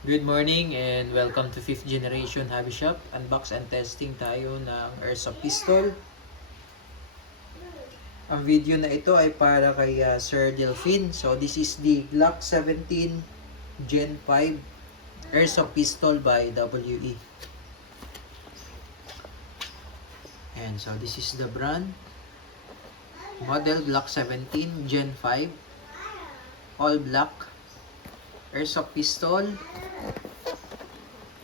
Good morning and welcome to 5th Generation Hobby Shop. Unbox and testing tayo ng Airsoft Pistol. Ang video na ito ay para kay Sir Delphine. So this is the Glock 17 Gen 5 Airsoft Pistol by WE. And so this is the brand. Model Glock 17 Gen 5. All black. Airsoft Pistol.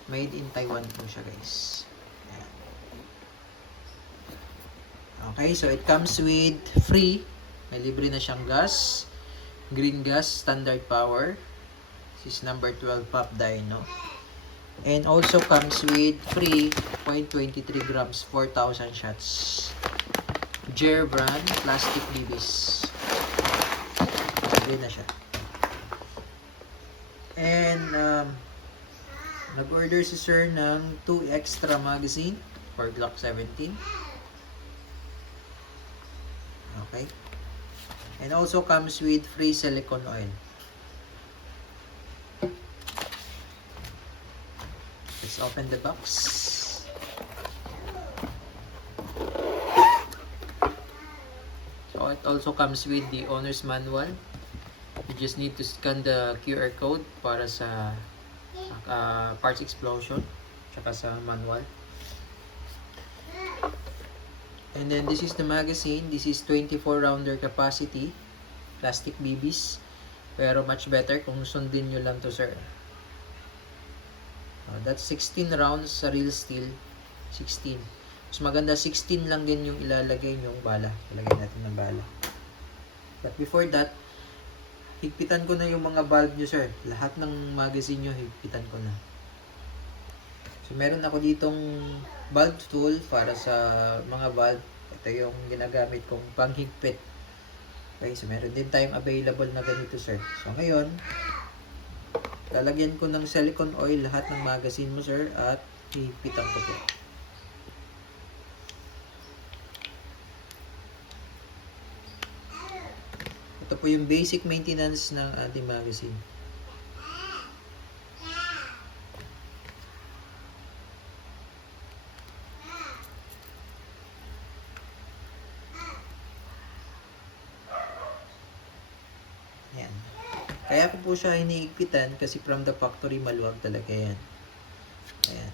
Made in Taiwan po siya, guys. Ayan. Okay, so it comes with free. May libre na siyang gas. Green gas, standard power. This is number 12 pop dyno. And also comes with free 0.23 grams, 4,000 shots. Jer brand, plastic BBs. Libre na siya. And nag-order si Sir ng 2 extra magazine for Glock 17. Okay. And also comes with free silicone oil. Let's open the box. So it also comes with the owner's manual. You just need to scan the QR code para sa parts explosion tsaka sa manual. And then this is the magazine. This is 24 rounder capacity, plastic BBs, pero much better kung sundin nyo lang to, sir. That's 16 rounds sa real steel. 16. Mas maganda 16 lang din yung ilalagay nyong bala. Ilagay natin ng bala. But before that, higpitan ko na yung mga valve nyo, sir. Lahat ng magazine nyo, higpitan ko na. So, meron ako ditong valve tool para sa mga valve. Ito yung ginagamit kong panghigpit. Okay, so meron din tayong available na ganito, sir. So, ngayon, lalagyan ko ng silicone oil lahat ng magazine mo, sir, at hihigpitan ko po. Ito po yung basic maintenance ng ating magazine. Yan. Kaya ko po siya hiniigpitan kasi from the factory maluwag talaga yan. Ayan.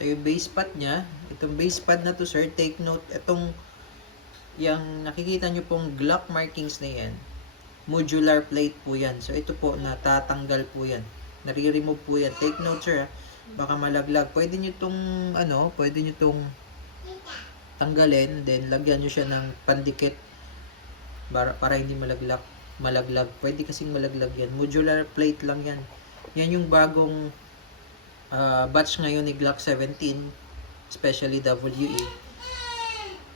Ito yung base pad niya. Itong base pad na to, sir, take note, itong yung nakikita nyo pong Glock markings na yan, modular plate po yan. So ito po, natatanggal po yan. Nare-remove po yan. Take note, sir, baka malaglag. Pwede nyo itong, pwede nyo itong tanggalin, then lagyan nyo siya ng pandikit para hindi malaglag. Pwede kasing malaglag yan. Modular plate lang yan. Yan yung bagong batch ngayon ni Glock 17, especially WE.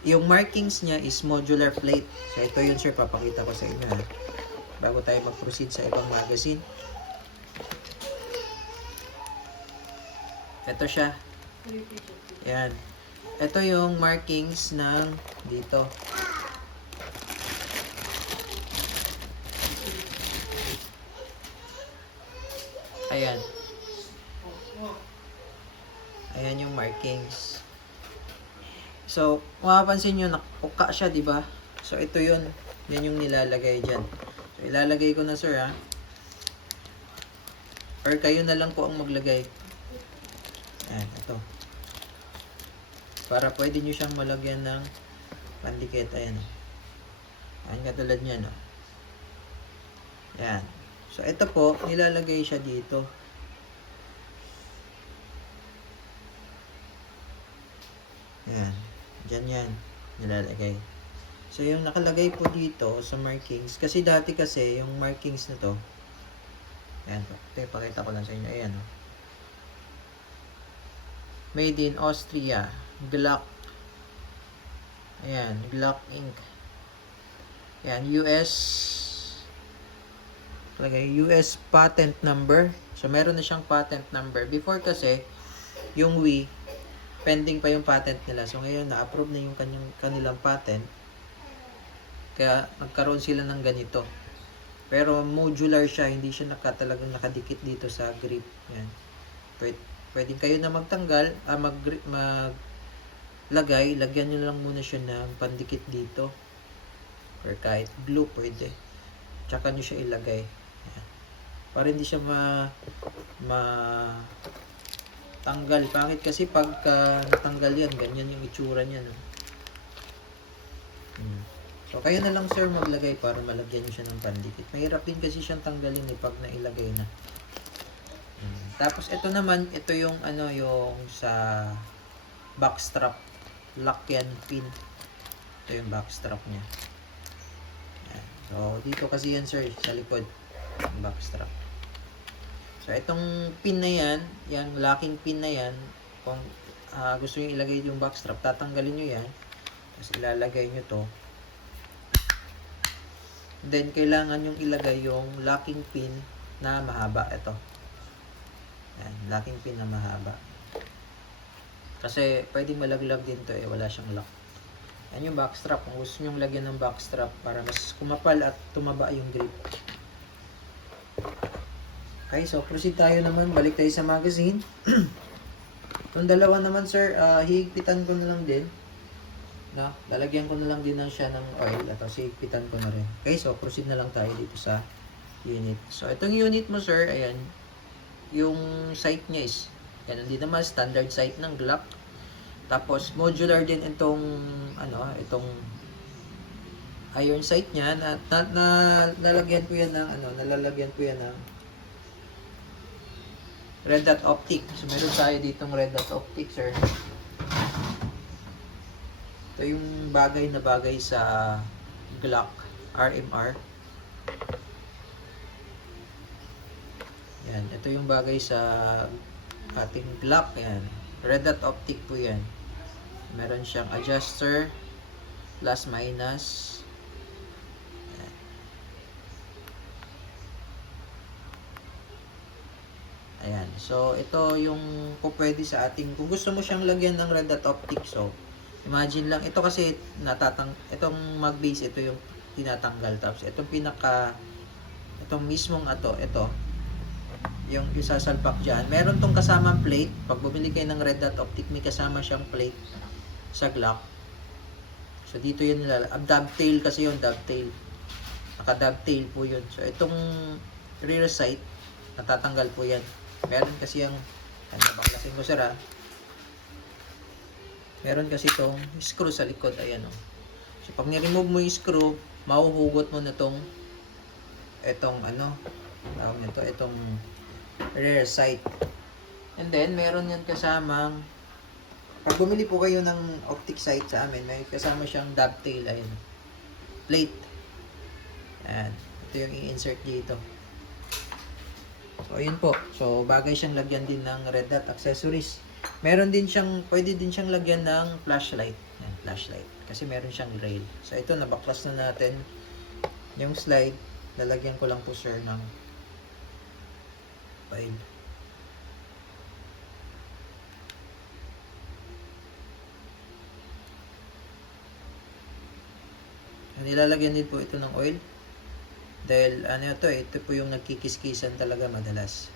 Yung markings niya is modular plate. So ito yun, sir, papakita ko sa inyo, ha, bago tayo mag-proceed sa ibang magazine. Ito siya. Yan. Ito yung markings ng dito. Ayan. Ayan yung markings. So, mapapansin nyo, nakuka siya, di ba? So, ito yun. Yan yung nilalagay dyan. So, ilalagay ko na, sir, ha? Or kayo na lang po ang maglagay. Ayan, ito. Para pwede nyo siyang malagyan ng pandikit. Ayan. Ayan, katulad nyan, no? Ayan. So, ito po, nilalagay siya dito. Ayan. Diyan yan. Nilalagay. So, yung nakalagay po dito sa markings, kasi dati kasi, yung markings na to, ayan po, ito ipakita ko lang sa inyo, ayan o. Made in Austria, Glock, ayan, Glock Inc. Ayan, US patent number. So, meron na siyang patent number. Before kasi, yung Wii, pending pa yung patent nila. So, ngayon, na-approve na yung kanilang patent. Kaya, nagkaroon sila ng ganito. Pero, modular siya. Hindi siya talagang nakadikit dito sa grip. Yan. Pwedeng kayo na magtanggal, maglagay. Lagyan nyo lang muna siya ng pandikit dito. Or kahit glue, pwede. Tsaka nyo siya ilagay. Yan. Para hindi siya tanggal. Pangit kasi pagka natanggal yan, ganyan yung itsura niya. No? So, kayo na lang sir maglagay para malagyan nyo siya ng pandikit. Mahirap din kasi siyang tanggalin pag nailagay na. Tapos, ito naman, ito yung yung sa backstrap. Lock yan pin. Ito yung backstrap niya. Yan. So, dito kasi yan sir, sa likod. Yung backstrap. So, itong pin na yan, yung locking pin na yan, kung gusto nyo ilagay yung backstrap, tatanggalin nyo yan. Tapos, ilalagay nyo to. Then, kailangan yung ilagay yung locking pin na mahaba. Ito. Yan, locking pin na mahaba. Kasi, pwedeng malaglag din to wala siyang lock. Yan yung backstrap. Kung gusto nyo lagyan ng backstrap para mas kumapal at tumaba yung grip. Okay, so proceed tayo naman. Balik tayo sa magazine. Itong dalawa naman sir, hihigpitan ko na lang din. No? Lalagyan ko na lang din siya ng oil. At hihigpitan ko na rin. Okay, so proceed na lang tayo dito sa unit. So itong unit mo sir, ayan, yung sight niya is, yan, hindi naman standard sight ng Glock. Tapos modular din itong, itong iron sight niya. Nalalagyan ko yan ng, red dot optic. So, meron tayo ditong red dot optic, sir. Ito yung bagay na bagay sa Glock RMR. Yan. Ito yung bagay sa ating Glock. Yan. Red dot optic po yan. Meron siyang adjuster, plus minus. Ayan. So, ito yung pwede sa ating, kung gusto mo siyang lagyan ng red dot optic, so, imagine lang, ito kasi itong mag base, ito yung tinatanggal. Tapos, itong itong mismong ito, yung isasalpak dyan. Meron tong kasamang plate. Pag bumili kayo ng red dot optic, may kasama siyang plate sa Glock. So, dito yun dovetail kasi yun, dovetail. Naka-dovetail po yun. So, itong rear sight, natatanggal po yan. Meron kasi yung, baklasin ko sir ha. Meron kasi itong screw sa likod, ayan o. So, pag ni-remove mo yung screw, mahuhugot mo na itong itong rear sight. And then, meron yan kasamang, pag bumili po kayo ng optic sight sa amin, may kasama siyang dovetail, ayan, plate. Ayan, ito yung i-insert dito. So, ayun po. So, bagay siyang lagyan din ng red dot accessories. Meron din siyang, pwede din siyang lagyan ng flashlight. Ayan, flashlight. Kasi meron siyang rail. So, ito, nabaklas na natin yung slide. Lalagyan ko lang po, sir, ng oil. Nilalagyan din po ito ng oil. Dahil ito po yung nagkikiskisan talaga madalas.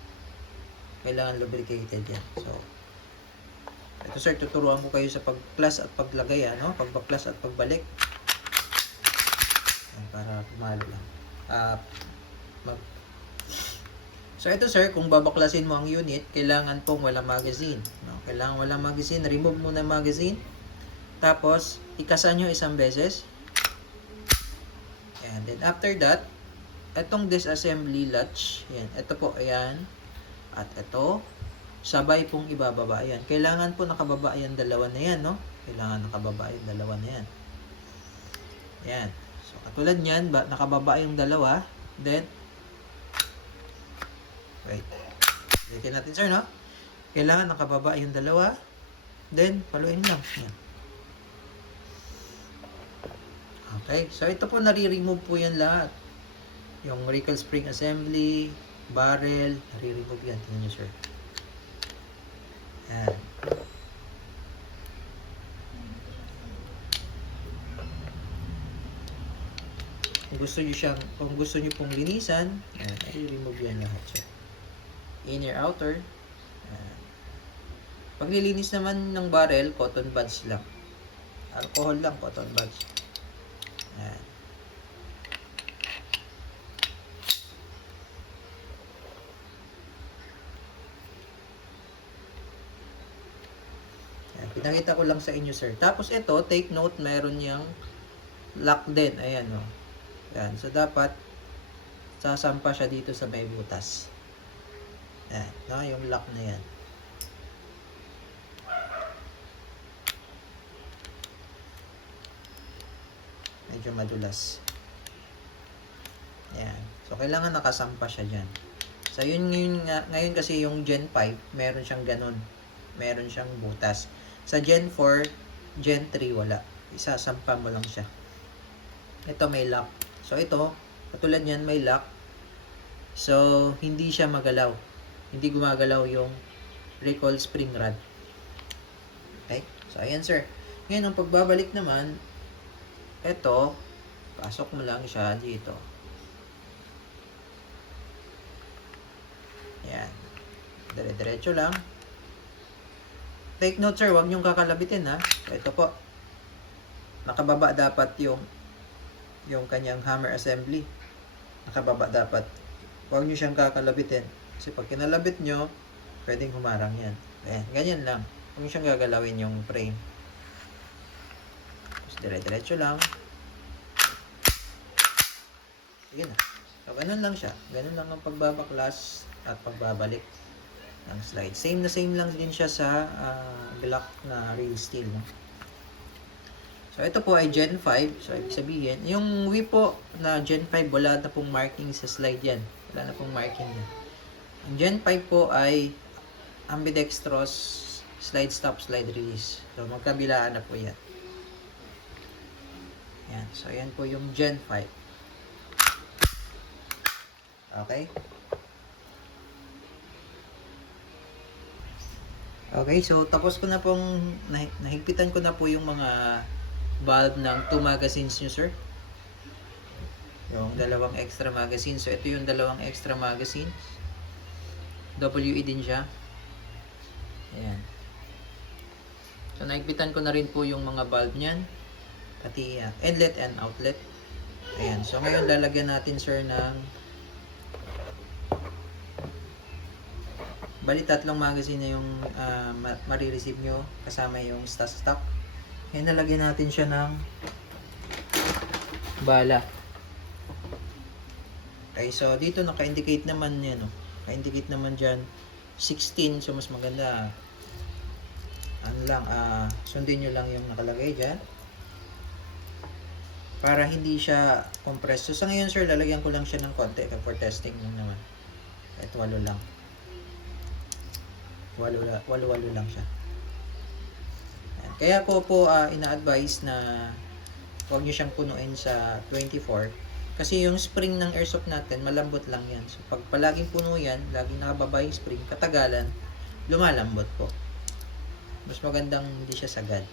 Kailangan lubricated yan. So, ito sir, tuturuan ko kayo sa pag-plus at paglagay, pagbaklas at pagbalik. Para pumalo lang. So, ito sir, kung babaklasin mo ang unit, kailangan pong walang magazine. Kailangan walang magazine. Remove muna ang magazine. Tapos, ikasan nyo isang beses. And then, after that, itong disassembly latch, yan, ito po, ayan, at ito, sabay pong ibababa, ayan. Kailangan po nakababa yan, dalawa na yan, no? Kailangan nakababa yan, dalawa na yan. Ayan. So, katulad niyan, nakababa yung dalawa. Then, wait. Ulitin natin, sir, no? Kailangan nakababa yung dalawa. Then, paluin lang. Ayan. Okay. So, ito po, nare-remove po yan lahat. Yung recall spring assembly, barrel, nare-remove yan. Tingnan nyo, sir. Ayan. Kung gusto niyo pong linisan, i-remove yan lahat siya. Inner, outer. Pag nilinis naman ng barrel, cotton buds lang. Alcohol lang, cotton buds. Ayan. Ayan. Pinakita ko lang sa inyo, sir. Tapos ito, take note, meron yung lock din. Ayan, o. Yan. So, dapat sasampa siya dito sa may butas. Yan. No? Yung lock na yan. Medyo madulas. Yan. So, kailangan nakasampa siya dyan. So, ngayon kasi yung Gen 5, meron siyang ganun. Meron siyang butas. Sa Gen 4, Gen 3, wala. Isasampa mo lang siya. Ito may lock. So, ito, katulad niyan, may lock. So, hindi siya magalaw. Hindi gumagalaw yung recall spring rod. Okay? So, ayan, sir. Ngayon, ang pagbabalik naman, ito, pasok mo lang siya dito. Ayan. Dire-diretso lang. Take note, sir, huwag niyong kakalabitin, ha. So, ito po. Nakababa dapat yung kanyang hammer assembly. Nakababa dapat. Huwag nyo siyang kakalabitin. Kasi pag kinalabit nyo, pwedeng humarang yan. Ayan, ganyan lang. Huwag nyo siyang gagalawin yung frame. Tapos dire-diretso lang. Sige na. So, ganun lang siya. Ganun lang ang pagbabaklas at pagbabalik ng slide. Same lang din siya sa block na real steel. No? So, ito po ay Gen 5. So, ibig sabihin, yung whip po na Gen 5, wala na pong marking sa slide yan. Wala na pong marking yan. Ang Gen 5 po ay ambidextrous slide stop, slide release. So, magkabilaan na po yan. Yan. So, yan po yung Gen 5. Okay? Okay, so tapos ko na pong, nahigpitan ko na po yung mga valve ng 2 magazines nyo, sir. Yung dalawang extra magazine. So, ito yung dalawang extra magazine. WE din siya. Ayan. So, nahigpitan ko na rin po yung mga valve niyan. Pati inlet and outlet. Ayan. So, ngayon lalagyan natin, sir, ng bali 3 magazine na yung marireceive nyo kasama yung stock. Ngayon nalagyan natin siya ng bala. Okay, so dito naka-indicate naman yan, no? Naka-indicate naman dyan 16, so mas maganda sundin nyo lang yung nakalagay dyan para hindi siya compress. So sa ngayon, sir, lalagyan ko lang siya ng konti for testing lang naman. At 8 lang. 8 lang siya. Kaya ko po ina-advise na huwag nyo siyang punuin sa 24 kasi yung spring ng airsoft natin malambot lang yan. So pag palaging puno yan, laging nakababa yung spring, katagalan, lumalambot po. Mas magandang hindi siya sagad.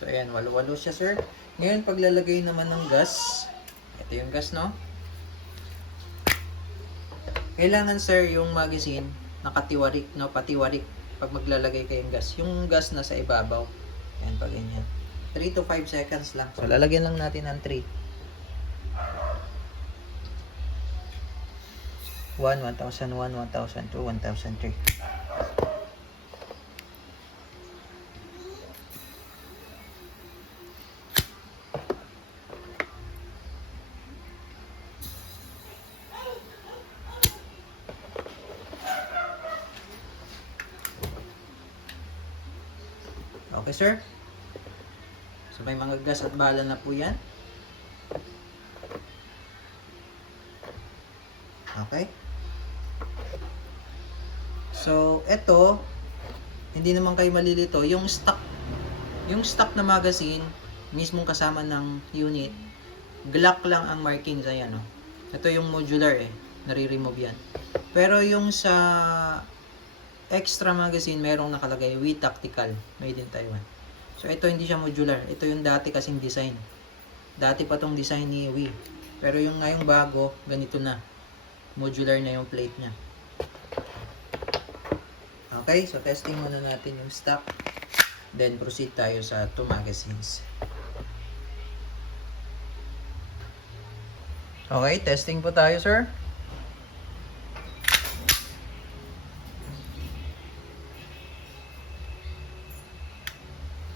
So, ayan, walo-walo siya, sir. Ngayon, paglalagay naman ng gas, ito yung gas, no? Kailangan, sir, yung magazine, nakatiwarik, no? Patiwarik pag maglalagay kayong gas. Yung gas na sa ibabaw. Ayan, pag ganyan. 3 to 5 seconds lang. So, lalagyan lang natin ng 3. 1, 1001, 1002, 1003. sir. So may mga gas at bala na po yan. Okay. So ito, hindi naman kayo malilito. Yung stock na magazine, mismong kasama ng unit, Glock lang ang markings. Ayan, oh. Ito yung modular eh. Nare-remove yan. Pero yung sa extra magazine, merong nakalagay, We Tactical, made in Taiwan. So ito hindi siya modular. Ito yung dati kasing design. Dati pa tong design ni We. Pero yung ngayong bago, ganito na. Modular na yung plate niya. Okay, so testing muna natin yung stock. Then proceed tayo sa 2 magazines. Okay, testing po tayo, sir.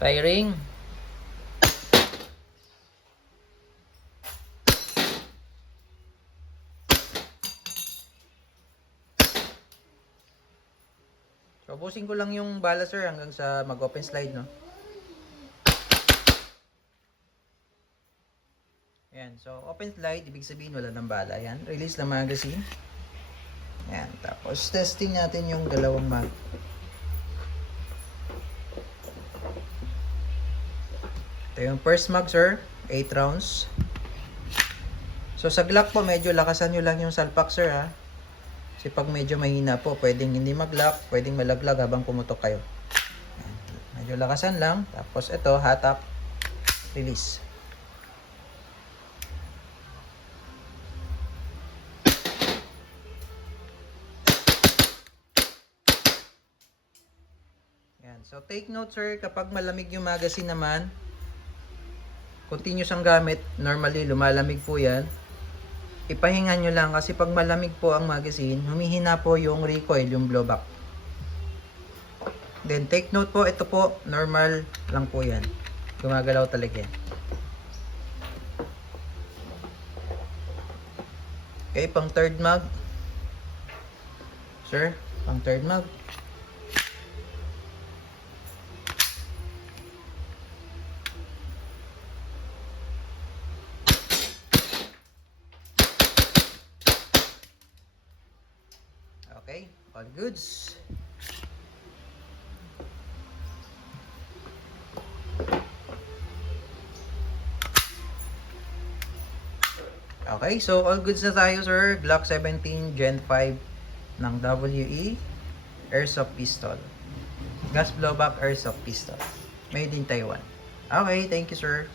Firing. So, ubusin ko lang yung bala, sir, hanggang sa mag-open slide, no? Ayan. So, open slide, ibig sabihin wala ng bala. Ayan. Release ng magazine. Ayan. Tapos, testing natin yung dalawang mag. Ito yung first mag, sir. 8 rounds. So, sa Glock po, medyo lakasan nyo lang yung salpak, sir, ha? Kasi pag medyo mahina po, pwedeng hindi mag-lock, pwedeng malaglag habang pumutok kayo. Ayan. Medyo lakasan lang. Tapos, ito, hatak. Release. So take note, sir, kapag malamig yung magazine naman, continuous ang gamit, normally lumalamig po yan, ipahinga nyo lang kasi pag malamig po ang magazine, humihina po yung recoil, yung blowback. Then take note po, ito po, normal lang po yan. Gumagalaw talaga yan. Okay, pang third mag. Sir, pang third mag. Okay, all goods. Okay, so all goods na tayo, sir. Glock 17 Gen 5 ng WE Airsoft Pistol. Gas blowback Airsoft Pistol. Made in Taiwan. Okay, thank you, sir.